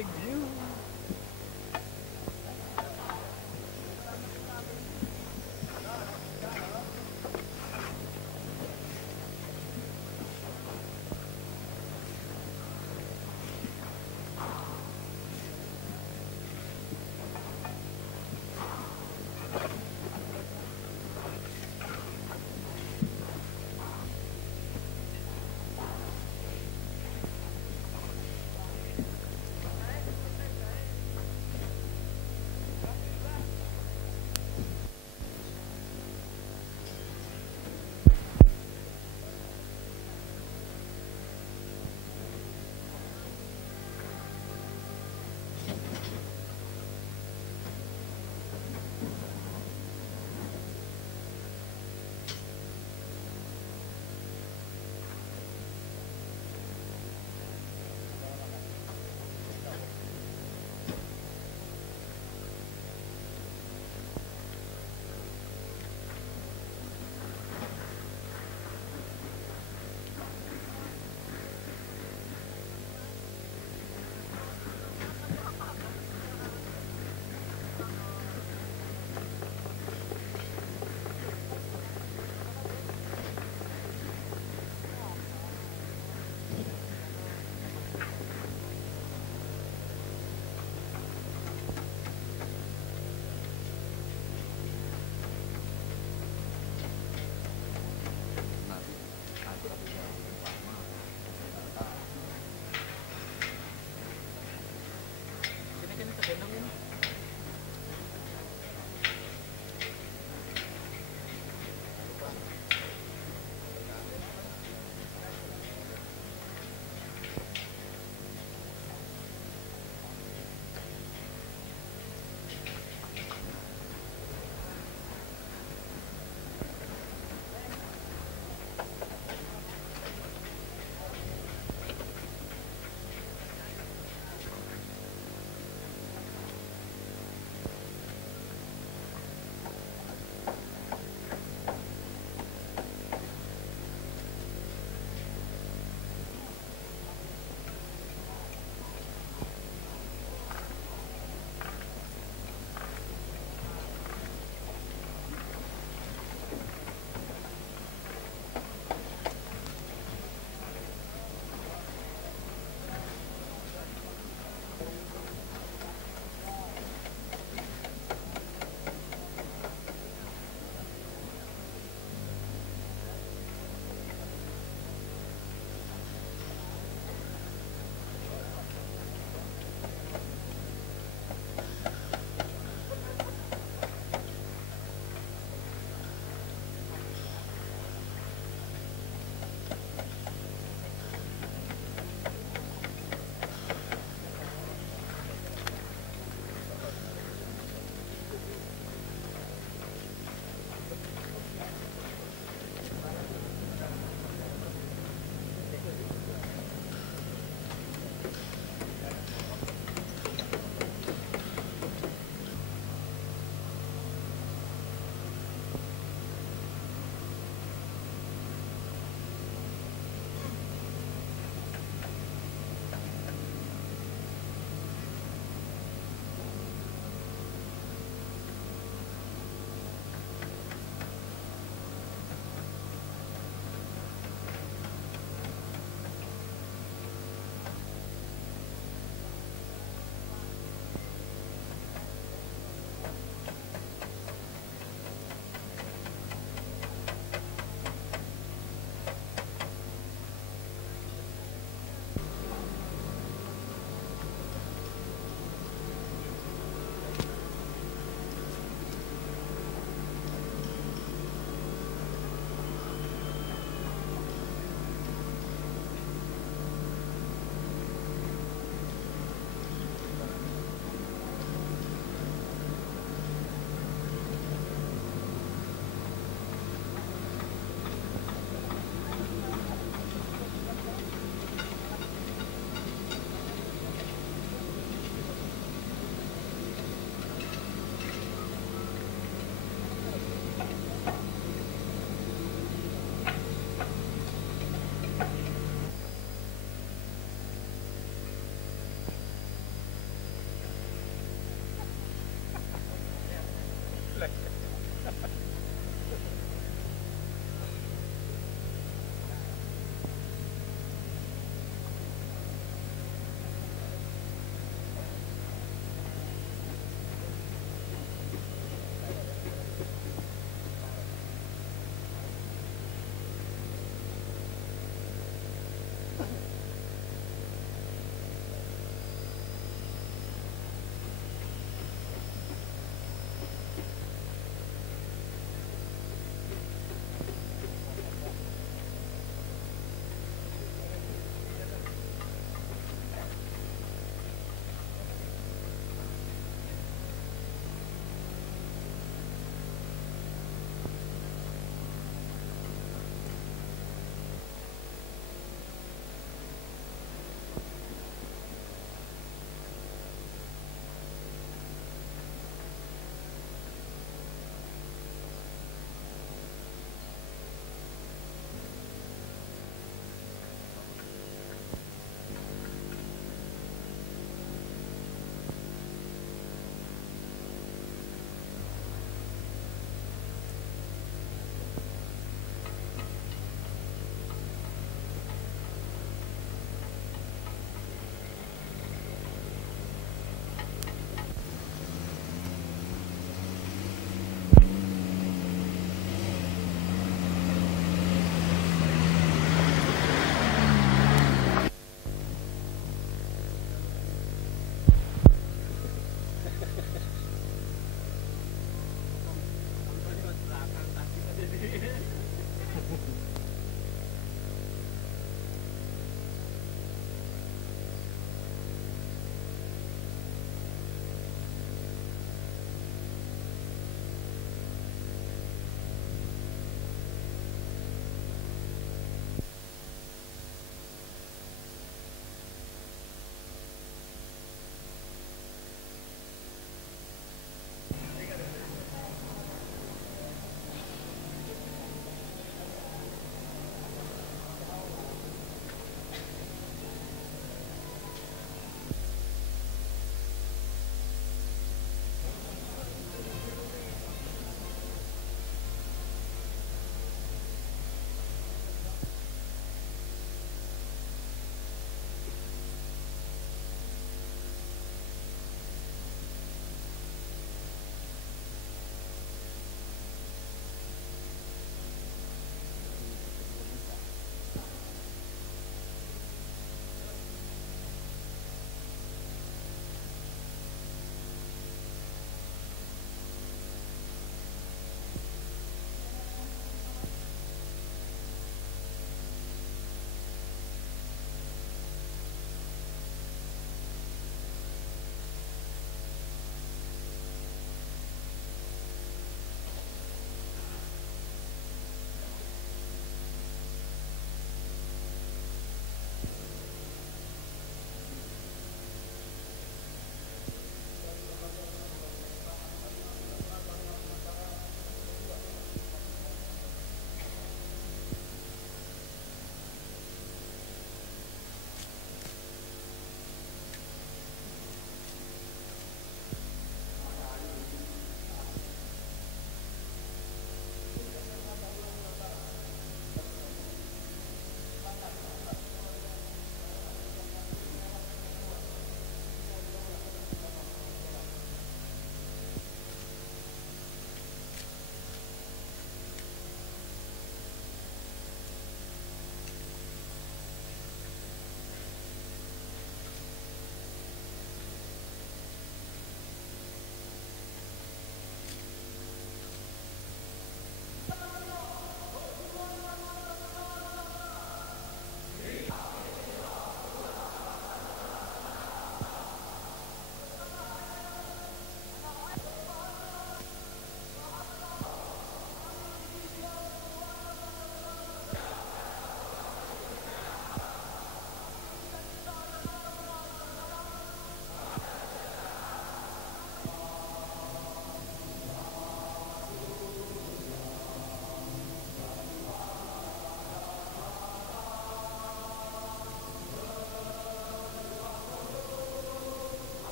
Big view.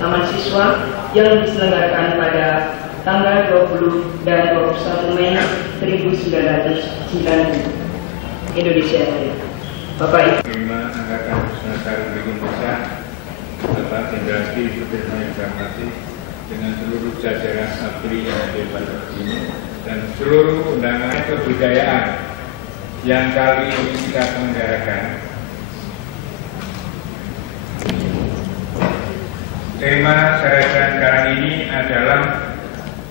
Taman Siswa yang diselenggarakan pada tanggal 20 dan 21 Mei 1990 Indonesia. Bapak Ibu Angkatan Udara Republik Indonesia, Bapak Jenderal Sudirman yang saya hormati, dengan seluruh jajaran ABRI yang ada pada sini dan seluruh undangan kebudayaan yang kali ini kita selenggarakan. Tema seresen kali ini adalah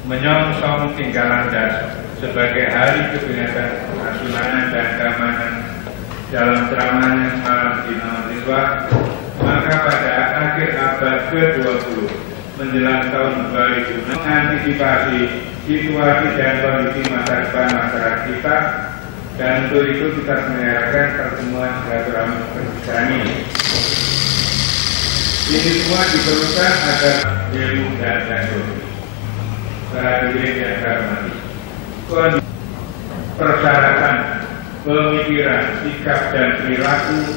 menyongsong tinggalan das sebagai hari kebenaran nasional dan keamanan. Dalam ceramahnya semalam di Taman Siswa, maka pada akhir abad ke-20 menjelang tahun 2000 mengantisipasi situasi dan kondisi masa depan masyarakat kita, dan untuk itu kita menyelenggarakan pertemuan silaturahmi kebangsaan ini. Ini semua diperlukan agar ilmu dan teknologi. Para hadirin yang saya hormati, persyaratan, pemikiran, sikap dan perilaku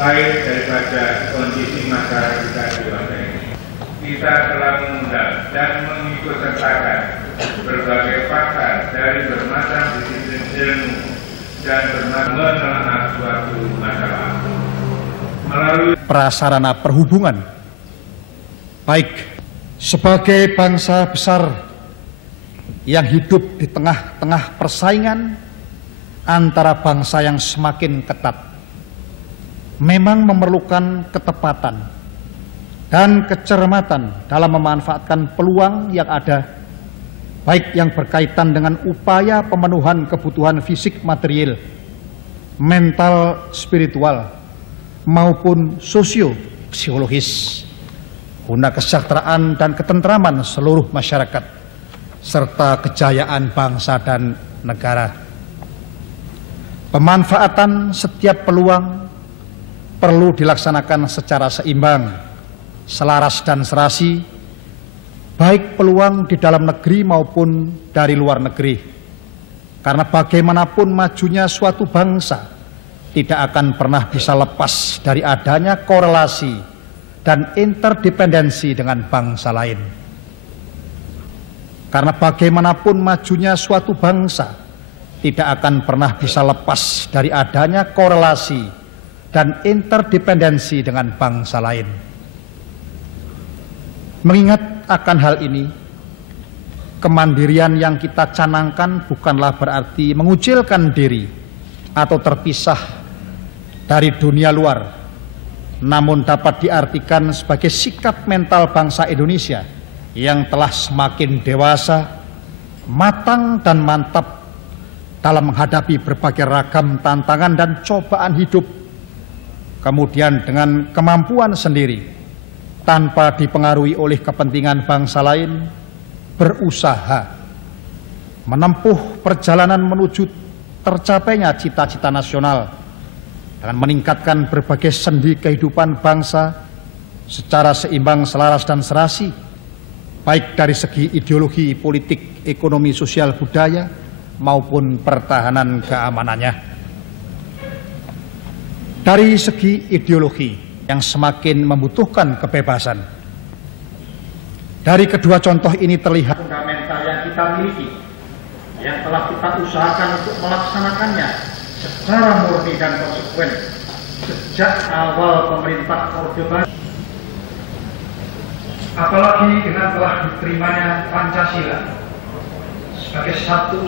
lain daripada kondisi masyarakat kita dewasa ini. Kita telah mengundang dan mengikutsertakan berbagai pakar dari bermacam disiplin ilmu dan menelaah suatu masalah melalui prasarana perhubungan, baik sebagai bangsa besar yang hidup di tengah-tengah persaingan antara bangsa yang semakin ketat, memang memerlukan ketepatan dan kecermatan dalam memanfaatkan peluang yang ada, baik yang berkaitan dengan upaya pemenuhan kebutuhan fisik material, mental spiritual, maupun sosio-psikologis, guna kesejahteraan dan ketentraman seluruh masyarakat, serta kejayaan bangsa dan negara. Pemanfaatan setiap peluang perlu dilaksanakan secara seimbang, selaras dan serasi, baik peluang di dalam negeri maupun dari luar negeri. Karena bagaimanapun majunya suatu bangsa tidak akan pernah bisa lepas dari adanya korelasi dan interdependensi dengan bangsa lain. Karena bagaimanapun majunya suatu bangsa tidak akan pernah bisa lepas dari adanya korelasi dan interdependensi dengan bangsa lain. Mengingat akan hal ini, kemandirian yang kita canangkan bukanlah berarti mengucilkan diri atau terpisah dari dunia luar, namun dapat diartikan sebagai sikap mental bangsa Indonesia yang telah semakin dewasa, matang dan mantap dalam menghadapi berbagai ragam tantangan dan cobaan hidup, kemudian dengan kemampuan sendiri, tanpa dipengaruhi oleh kepentingan bangsa lain, berusaha menempuh perjalanan menuju tercapainya cita-cita nasional dengan meningkatkan berbagai sendi kehidupan bangsa secara seimbang, selaras dan serasi, baik dari segi ideologi, politik, ekonomi, sosial, budaya maupun pertahanan keamanannya. Dari segi ideologi yang semakin membutuhkan kebebasan, dari kedua contoh ini terlihat fundamental yang kita miliki, yang telah kita usahakan untuk melaksanakannya secara murni dan konsekuen sejak awal pemerintah Orde Baru. Apalagi dengan telah diterimanya Pancasila sebagai satu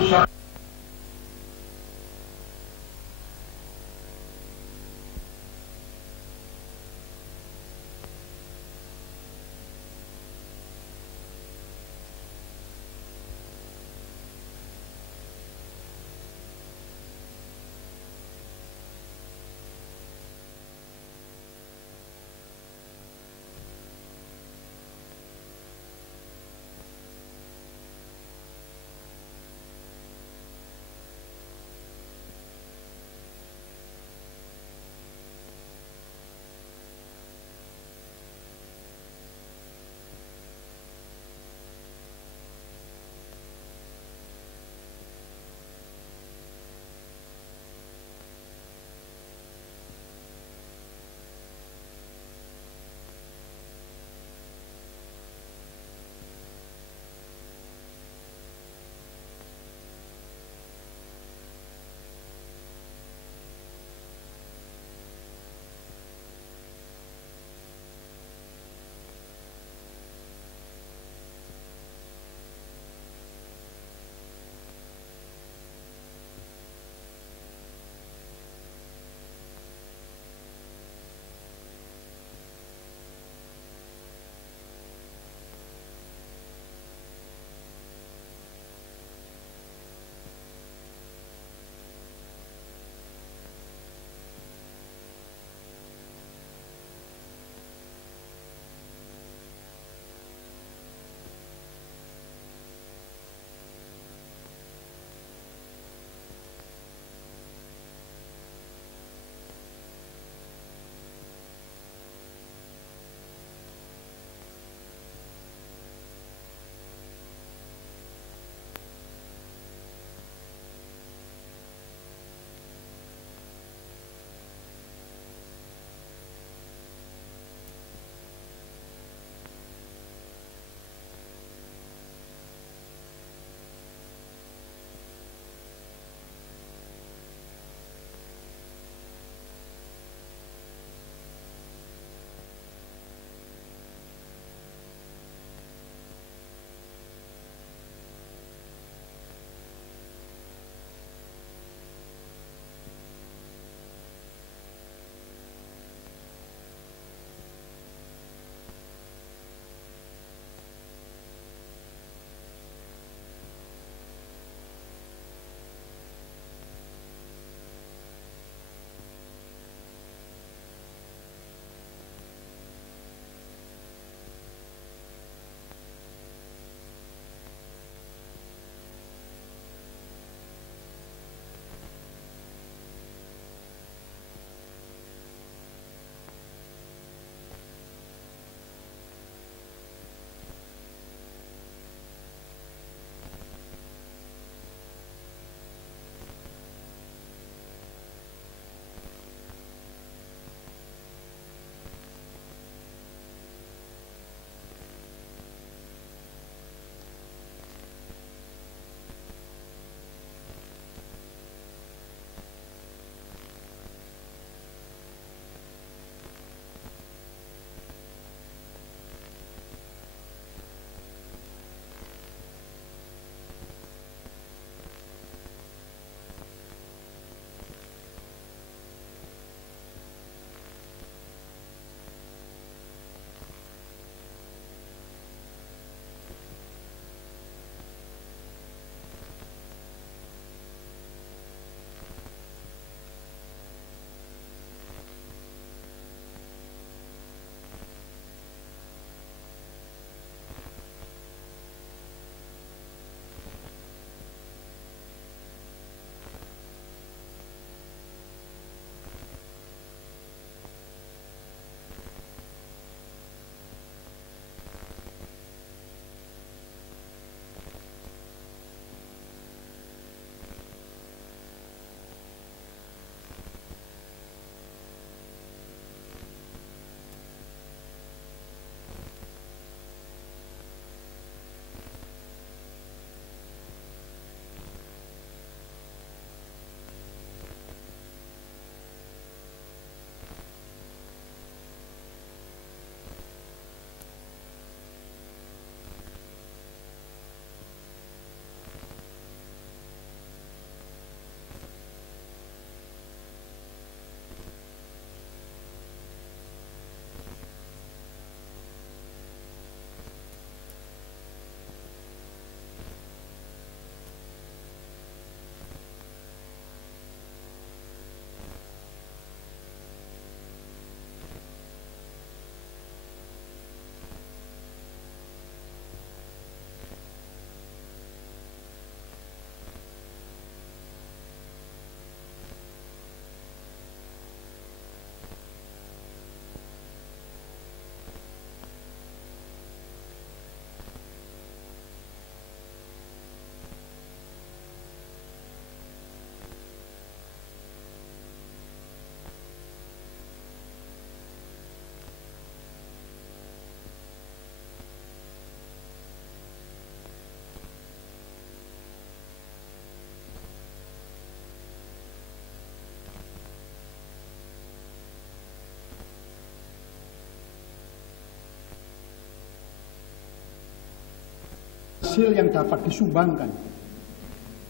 hasil yang dapat disumbangkan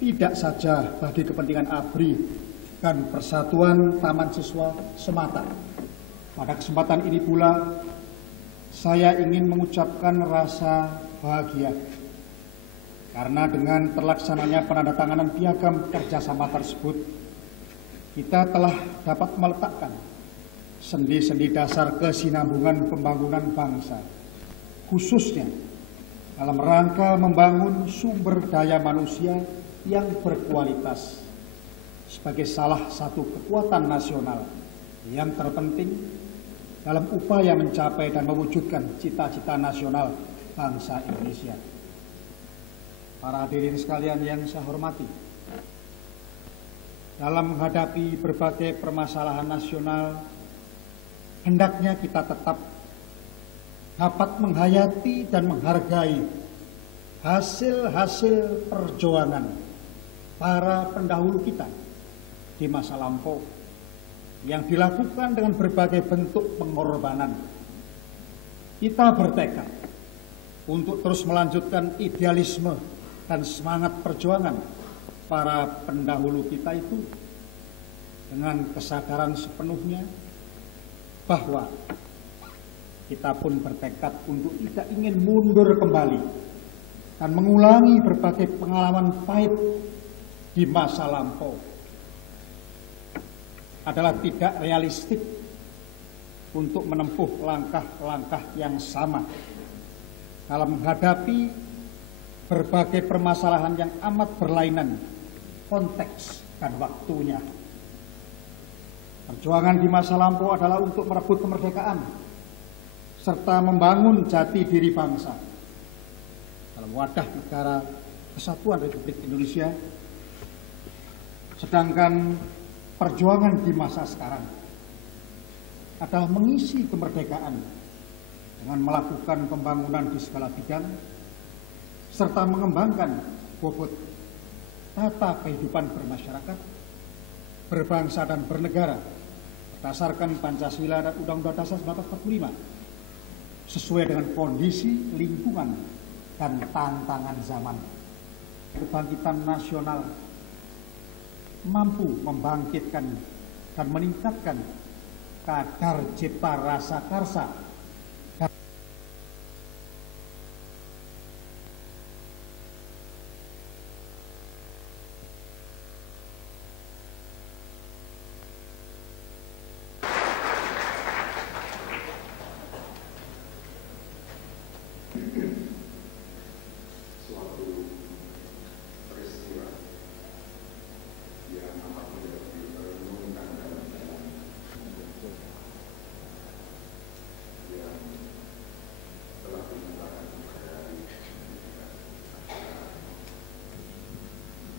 tidak saja bagi kepentingan ABRI dan persatuan taman siswa semata. Pada kesempatan ini pula, saya ingin mengucapkan rasa bahagia karena dengan terlaksananya penandatanganan piagam kerjasama tersebut, kita telah dapat meletakkan sendi-sendi dasar kesinambungan pembangunan bangsa, khususnya dalam rangka membangun sumber daya manusia yang berkualitas sebagai salah satu kekuatan nasional yang terpenting dalam upaya mencapai dan mewujudkan cita-cita nasional bangsa Indonesia. Para hadirin sekalian yang saya hormati, dalam menghadapi berbagai permasalahan nasional, hendaknya kita tetap dapat menghayati dan menghargai hasil-hasil perjuangan para pendahulu kita di masa lampau yang dilakukan dengan berbagai bentuk pengorbanan. Kita bertekad untuk terus melanjutkan idealisme dan semangat perjuangan para pendahulu kita itu dengan kesadaran sepenuhnya bahwa kita pun bertekad untuk tidak ingin mundur kembali dan mengulangi berbagai pengalaman pahit di masa lampau. Adalah tidak realistik untuk menempuh langkah-langkah yang sama dalam menghadapi berbagai permasalahan yang amat berlainan konteks dan waktunya. Perjuangan di masa lampau adalah untuk merebut kemerdekaan serta membangun jati diri bangsa dalam wadah negara Kesatuan Republik Indonesia. Sedangkan perjuangan di masa sekarang adalah mengisi kemerdekaan dengan melakukan pembangunan di segala bidang serta mengembangkan bobot tata kehidupan bermasyarakat, berbangsa dan bernegara berdasarkan Pancasila dan Undang-Undang Dasar 1945 sesuai dengan kondisi, lingkungan, dan tantangan zaman. Kebangkitan nasional mampu membangkitkan dan meningkatkan kadar cipta rasa karsa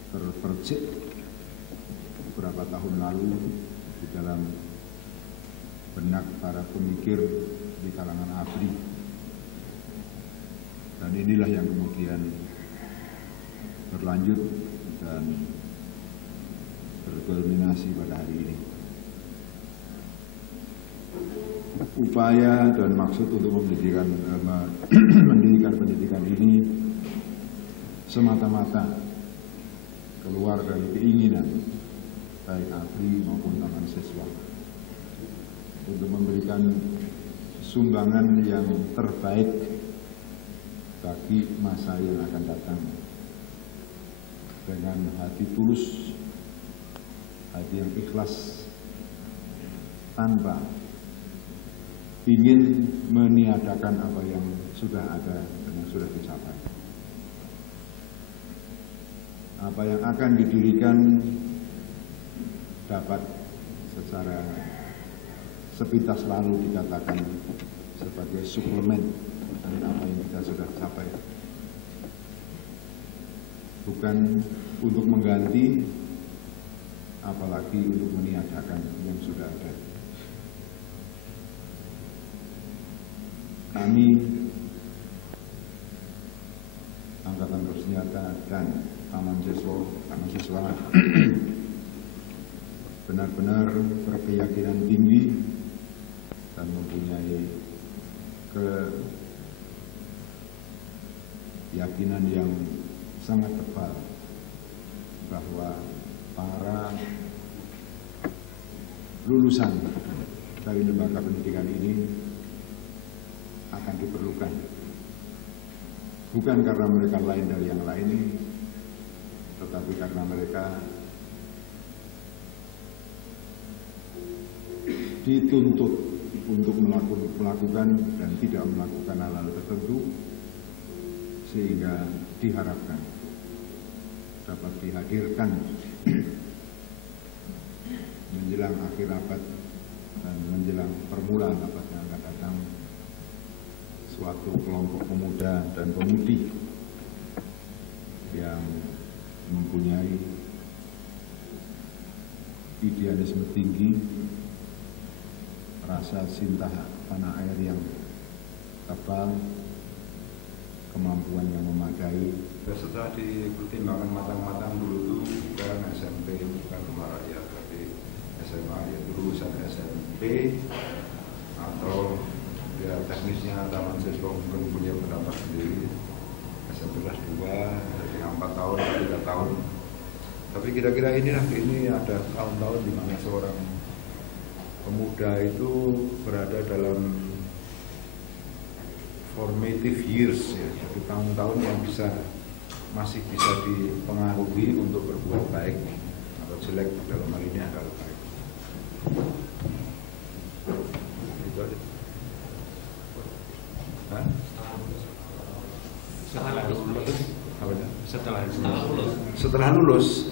terpercik beberapa tahun lalu di dalam benak para pemikir di kalangan ABRI, dan inilah yang kemudian berlanjut dan berkulminasi pada hari ini. Upaya dan maksud untuk mendirikan pendidikan ini semata-mata keluar dari keinginan baik ABRI maupun taman siswa untuk memberikan sumbangan yang terbaik bagi masa yang akan datang dengan hati tulus, hati yang ikhlas, tanpa ingin meniadakan apa yang sudah ada dan yang sudah dicapai. Apa yang akan didirikan dapat secara sepintas lalu dikatakan sebagai suplemen dari apa yang kita sudah capai. Bukan untuk mengganti, apalagi untuk meniadakan yang sudah ada. Kami, Angkatan Bersenjata dan Taman Siswa benar-benar berkeyakinan tinggi dan mempunyai keyakinan yang sangat tebal bahwa para lulusan dari lembaga pendidikan ini akan diperlukan, bukan karena mereka lain dari yang lain, tetapi karena mereka dituntut untuk melakukan dan tidak melakukan hal-hal tertentu, sehingga diharapkan dapat dihadirkan menjelang akhir abad dan menjelang permulaan abad yang akan datang suatu kelompok pemuda dan pemudi yang mempunyai idealisme tinggi, rasa cinta tanah air yang tebal, kemampuan yang memadai. Setelah dipertimbangkan matang-matang dulu itu bukan SMP, bukan rumah rakyat, tapi SMA, yaitu lulusan SMP atau ya teknisnya taman siswa mungkin punya pendapat sendiri, SMP kelas 2, jadi 4 tahun, 3 tahun. Tapi kira-kira ini ada tahun-tahun di mana seorang pemuda itu berada dalam formative years, ya, jadi tahun-tahun yang masih bisa dipengaruhi untuk berbuat baik atau jelek, dalam hal ini adalah baik. Itu aja. Hah? Setelah lulus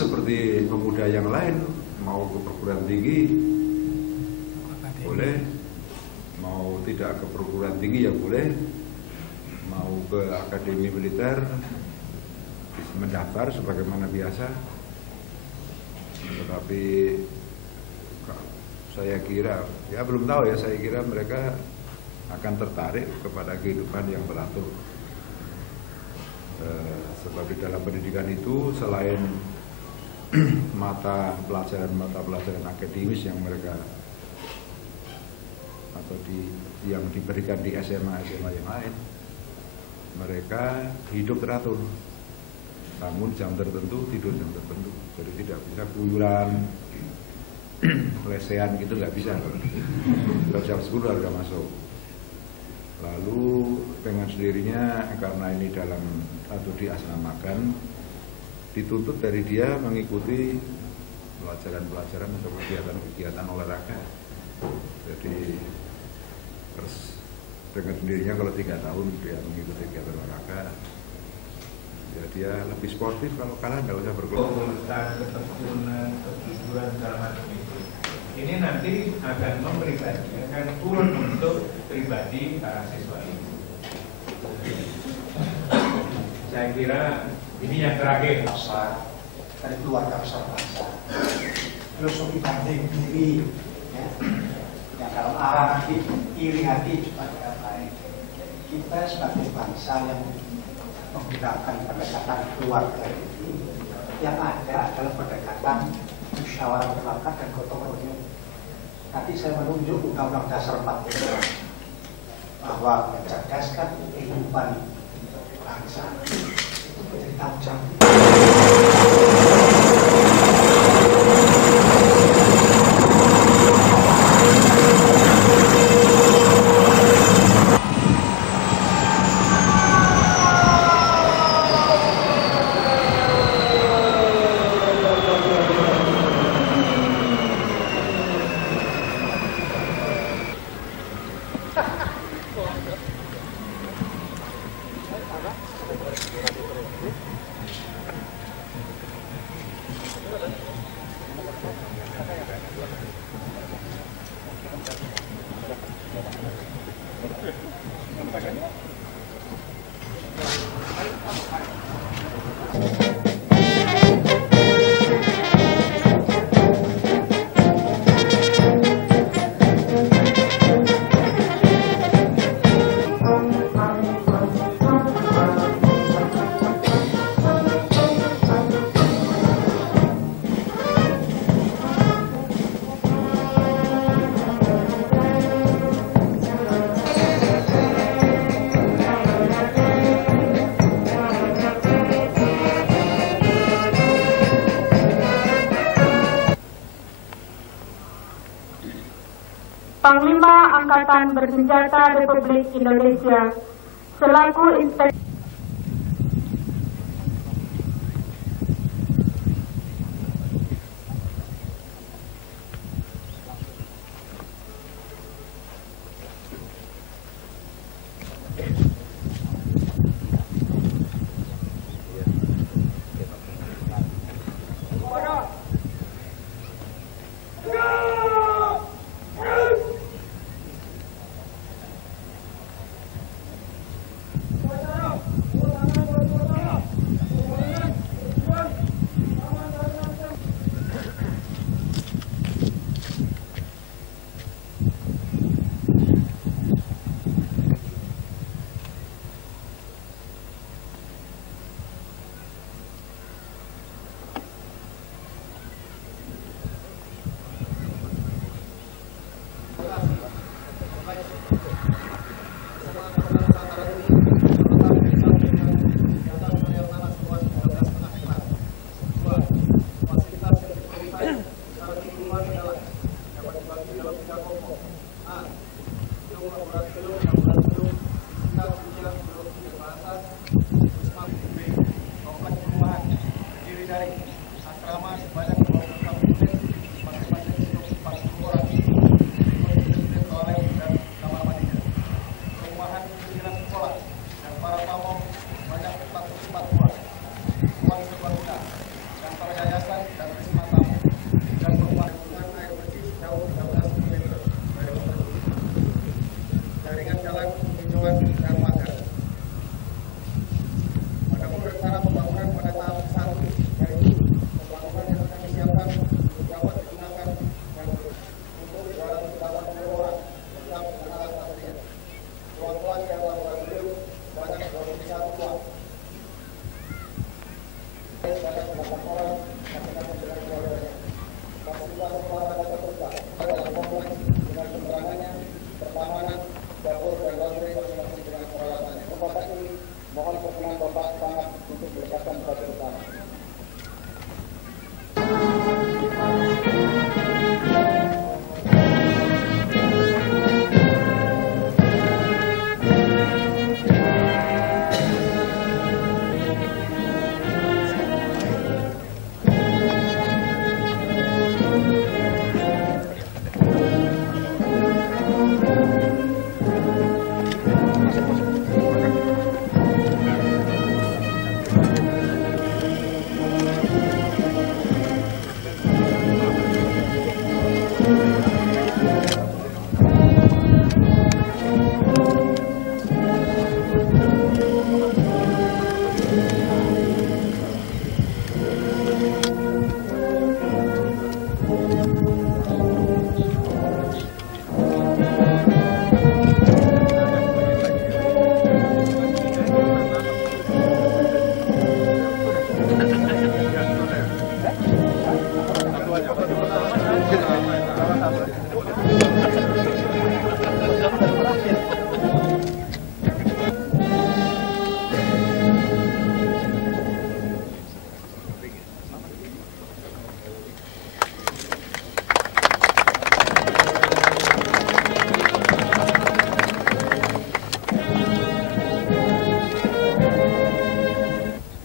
seperti pemuda yang lain, mau ke perguruan tinggi boleh, mau tidak ke perguruan tinggi ya boleh, mau ke akademi militer mendaftar sebagaimana biasa. Tetapi saya kira, ya belum tahu ya, saya kira mereka akan tertarik kepada kehidupan yang teratur. Sebab di dalam pendidikan itu selain mata pelajaran akademis yang mereka atau yang diberikan di SMA yang lain, mereka hidup teratur, bangun jam tertentu, tidur jam tertentu, jadi tidak bisa keluyuran, lesehan gitu nggak bisa. Kalau jam 10 harus masuk. Lalu dengan sendirinya karena ini dalam atau diasramakan, dituntut dari dia mengikuti pelajaran-pelajaran atau kegiatan-kegiatan olahraga. Jadi terus dengan sendirinya kalau 3 tahun dia mengikuti kegiatan olahraga, ya dia lebih sportif. Kalau kalah nggak usah berkelompok. Ketekunan, kejujuran segala macam itu. Ini nanti akan akan turun untuk pribadi para siswa ini. Saya kira ini yang terakhir. Dari keluarga besar bangsa, filosofi banding diri, ya, yang dalam arah hati, iri hati juga tidak baik. Kita sebagai bangsa yang menggunakan pendekatan keluarga ini, yang ada adalah pendekatan musyawarah mufakat dan gotong royong. Tadi saya menunjuk Undang-Undang Dasar 45 bahwa mencerdaskan kehidupan bangsa itu menjadi tanggung jawab. Panglima Angkatan Bersenjata Republik Indonesia selaku Inspektur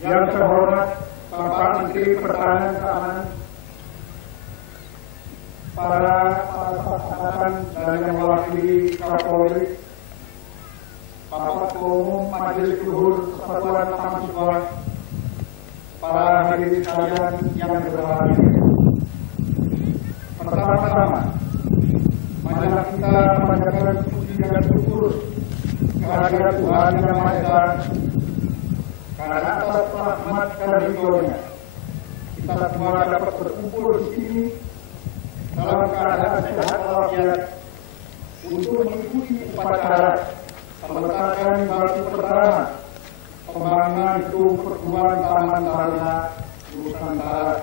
Yang terhormat Bapak Menteri Pertahanan Keamanan, para angkatan dan yang mewakili Kapolri, Bapak Ketua Umum Majelis Luhur Persatuan Mahasiswa, para hadirin sekalian yang berbahagia. Pertama-tama, marilah kita panjatkan puji dan syukur kehadirat Tuhan Yang Maha Esa, karena atas rahmat dan ridho-Nya kita semua dapat berkumpul di sini dalam keadaan sehat walafiat untuk mengikuti upacara peletakan batu pertama pembangunan gedung perguruan Taman Saruna Nusantara.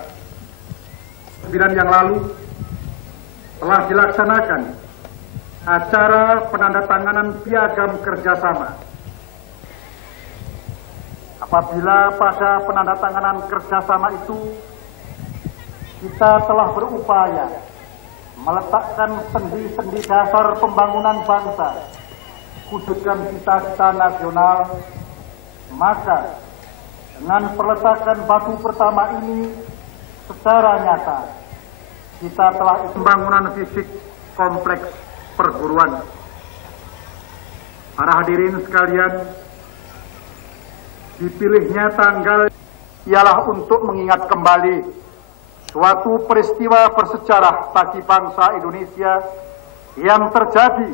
9 yang lalu telah dilaksanakan acara penandatanganan piagam kerjasama. Apabila pada penandatanganan kerjasama itu kita telah berupaya meletakkan sendi-sendi dasar pembangunan bangsa, wujudkan cita-cita nasional, maka dengan peletakan batu pertama ini secara nyata kita telah pembangunan fisik kompleks perguruan. Para hadirin sekalian, dipilihnya tanggal ialah untuk mengingat kembali suatu peristiwa bersejarah bagi bangsa Indonesia yang terjadi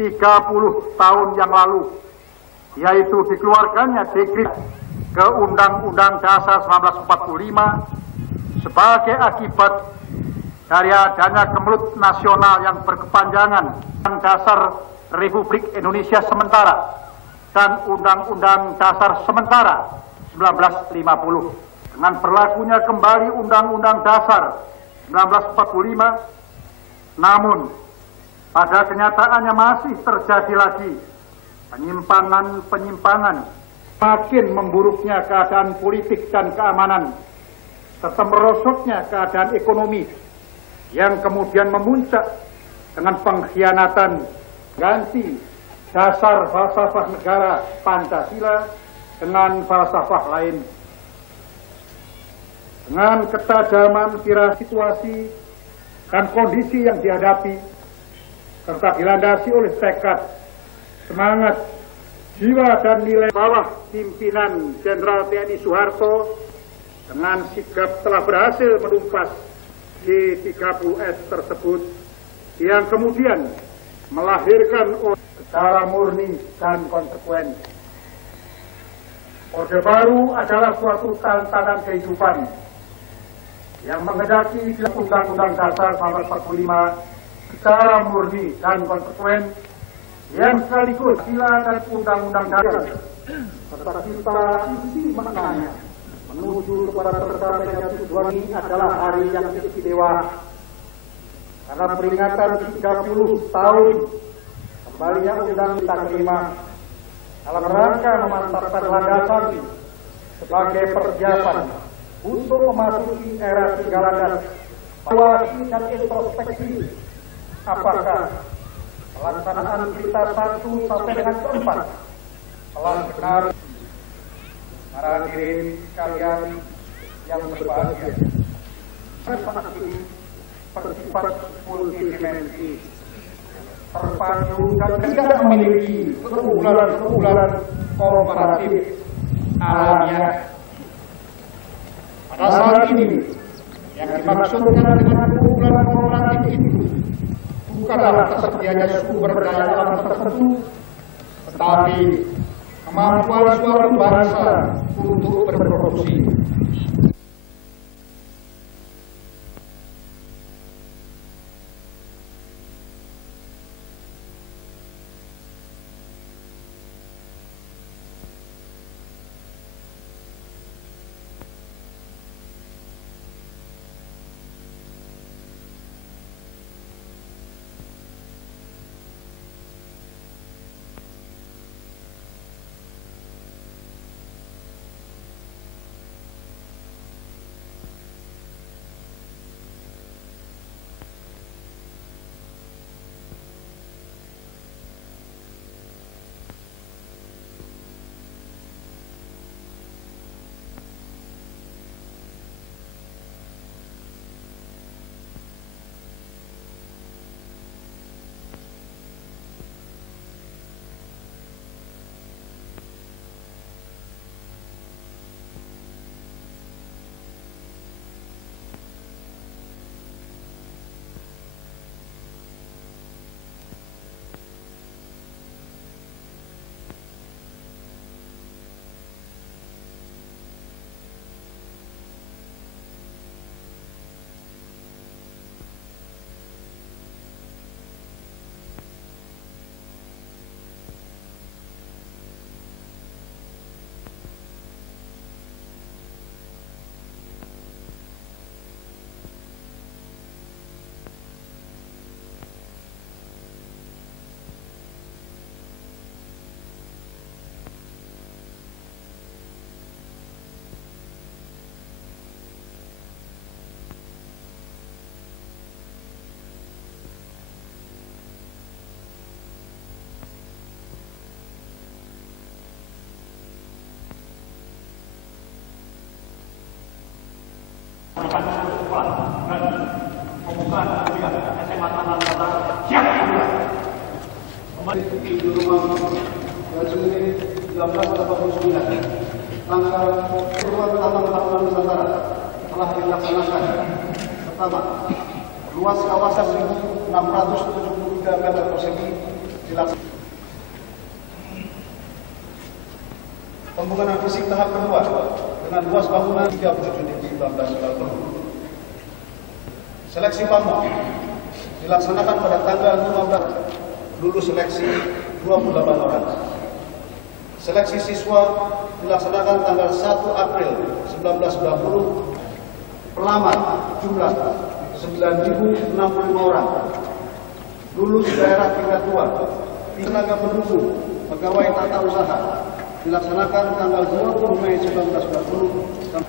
30 tahun yang lalu, yaitu dikeluarkannya dekret ke Undang-Undang Dasar 1945 sebagai akibat dari adanya kemelut nasional yang berkepanjangan Dasar Republik Indonesia Sementara dan Undang-Undang Dasar Sementara 1950. Dengan berlakunya kembali Undang-Undang Dasar 1945, namun pada kenyataannya masih terjadi lagi penyimpangan, makin memburuknya keadaan politik dan keamanan, serta merosotnya keadaan ekonomi yang kemudian memuncak dengan pengkhianatan ganti dasar falsafah negara Pancasila dengan falsafah lain. Dengan ketajaman kira situasi dan kondisi yang dihadapi, serta dilandasi oleh tekad, semangat, jiwa dan nilai bawah pimpinan Jenderal TNI Soeharto, dengan sigap telah berhasil menumpas G30S tersebut, yang kemudian melahirkan secara murni dan konsekuen. Orde Baru adalah suatu tantangan kehidupan yang menghendaki Undang-Undang Dasar 1945 secara murni dan konsekuen, yang sekaligus sila dan Undang-Undang Dasar serta kita isi maknanya menuju kepada tercapainya tujuan ini adalah hari yang istimewa karena peringatan 30 tahun kembalinya Undang-Undang kelima dalam rangka memantapkan landasan sebagai persiapan untuk memasuki era tinggalan evaluasi dan introspeksi apakah pelaksanaan kita 1 sampai dengan 4 telah benar. Para hadirin sekalian yang berbahagia, prestasi ini bersifat multidimensi, terpadu dan tidak memiliki keunggulan komparatif alamiah. Pada saat ini, yang dimaksudkan dengan keunggulan komparatif itu bukanlah tersedianya sumber daya alam tertentu, tetapi kemampuan suatu bangsa untuk berproduksi. pembukaan kuliah SMA Taman Kota siapa yang mulai? Di rumah Juli 1989 tanggal Pertemuan Taman Taman Nusantara telah dilaksanakan. Pertama, luas kawasan 1.673 meter persegi dilaksanakan. Pembangunan fisik tahap kedua dengan luas bangunan 37.1990. Seleksi pamong dilaksanakan pada tanggal 15, lulus seleksi 28 orang. Seleksi siswa dilaksanakan tanggal 1 April 1990. Pelamar jumlah 9.065 orang. Lulus daerah tingkat 2. Tenaga pendukung pegawai tata usaha dilaksanakan tanggal 20 Mei 1990.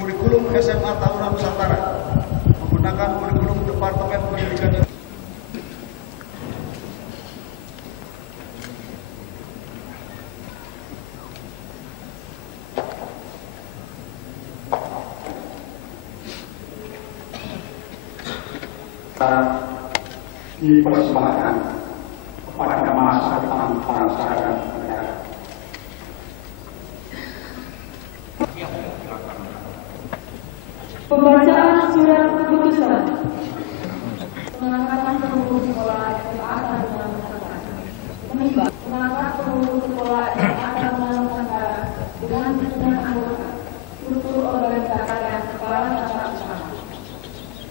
Kurikulum SMA Tahunan Nusantara menggunakan kurikulum Departemen Pendidikan dipersembahkan kepada masa depan bangsa dan negara. Pembacaan surat keputusan pengangkatan pengurus sekolah SMA Tahunan Nusantara. Menimbang mengangkat pengurus sekolah SMA Tahunan Nusantara dengan susunan anggota, struktur organisasi dan kepala tata usaha.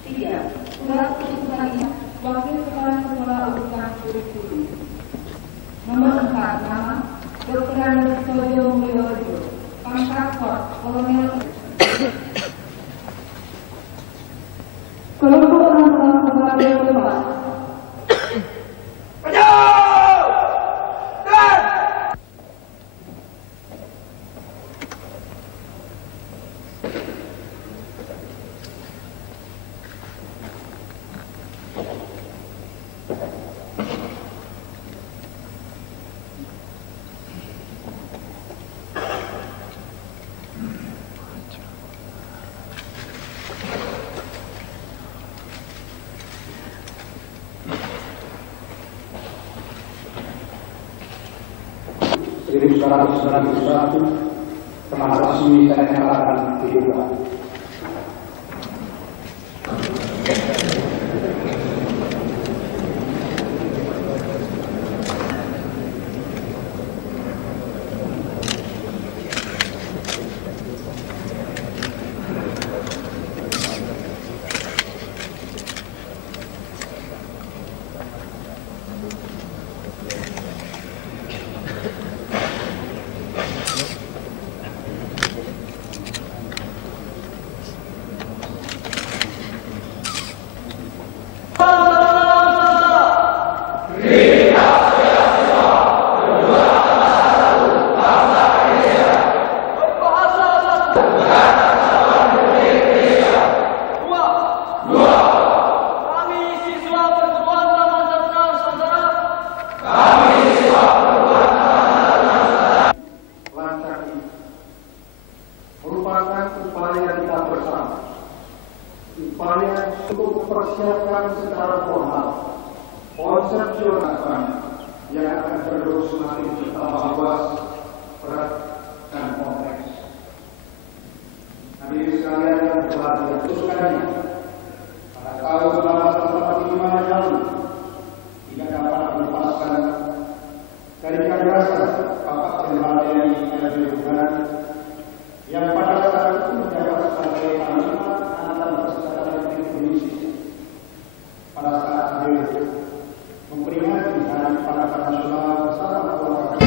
3. Surat keputusan ini Wakil Kepala Sekolah Urusan Kurikulum. Nomor 4. Nama Dr. Andes Sojo Mulyojo, pangkat Kolonel. Kelompok orang sebagai kelompok. telah resmi saya nyatakan dibuka. Upaya untuk mempersiapkan secara formal konsepsional yang akan terus semakin bertambah luas, berat, dan kompleks. Hadirin sekalian yang berbahagia, teruskannya pada tahun 1945 yang lalu tidak dapat melepaskan dari kegagasan Bapak Jenderal TNI L.P. Bukan yang pada saat itu menjabat sebagai Panglima Angkatan Bersenjata Republik Indonesia pada saat beliau memperingati Hari Pangkat Nasional bersama keluarga.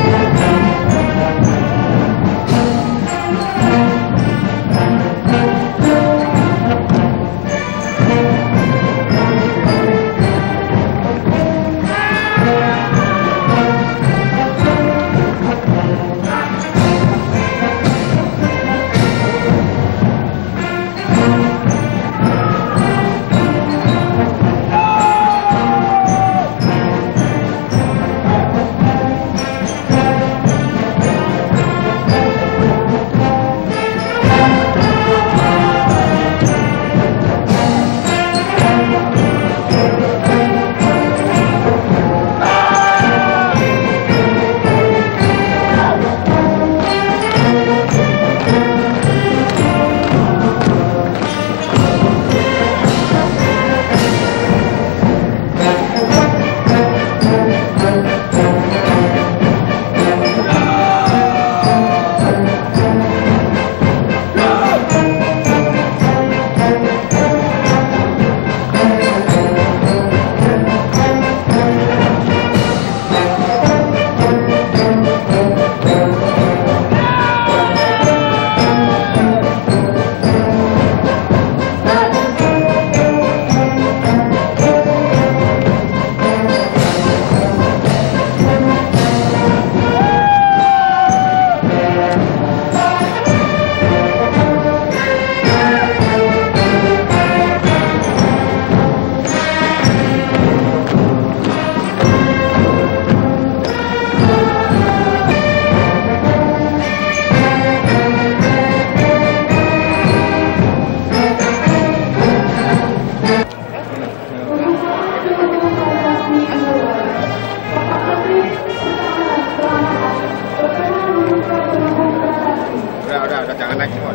jangan naik semua.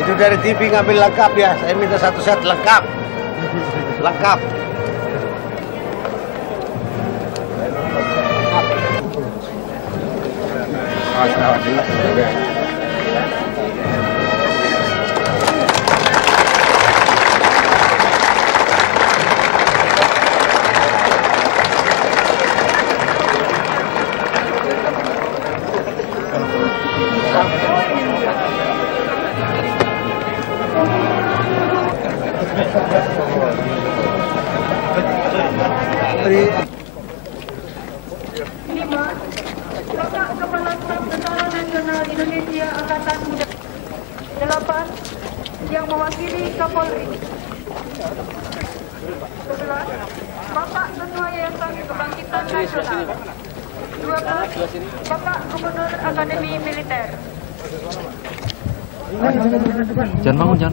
Itu dari TV ngambil lengkap ya, saya minta satu set lengkap. Lengkap. Bapak Kepala Staf Tentara Nasional Indonesia Angkatan Udara. 8. Yang mewakili Kapolri. 11. Bapak Ketua Yayasan Kebangkitan Nasional. 12. Bapak Gubernur Akademi Militer. Jangan bangun.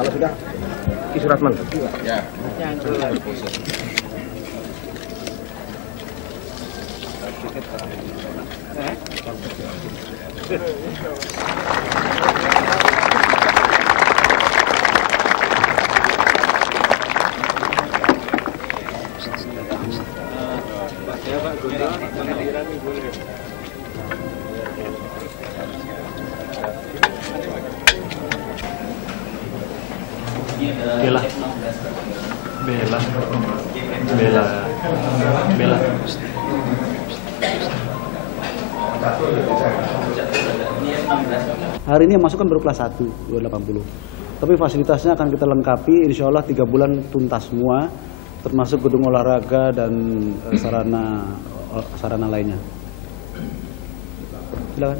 Kalau sudah, Suratman. Ya. Bella. Hari ini yang masuk kan baru kelas 1, 280. Tapi fasilitasnya akan kita lengkapi, insya Allah 3 bulan tuntas semua, termasuk gedung olahraga dan sarana lainnya. Silakan.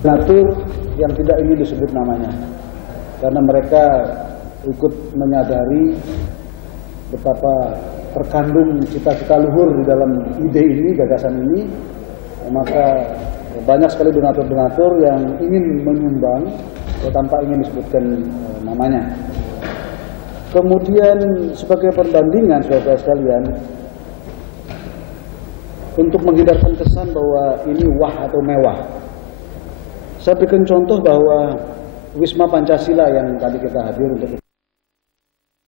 Satu yang tidak ingin disebut namanya, karena mereka ikut menyadari betapa terkandung cita-cita luhur di dalam ide ini, gagasan ini, maka banyak sekali donatur-donatur yang ingin menyumbang tanpa ingin disebutkan namanya. Kemudian sebagai perbandingan saudara sekalian, untuk menghindarkan kesan bahwa ini wah atau mewah, saya berikan contoh bahwa Wisma Pancasila yang tadi kita hadir untuk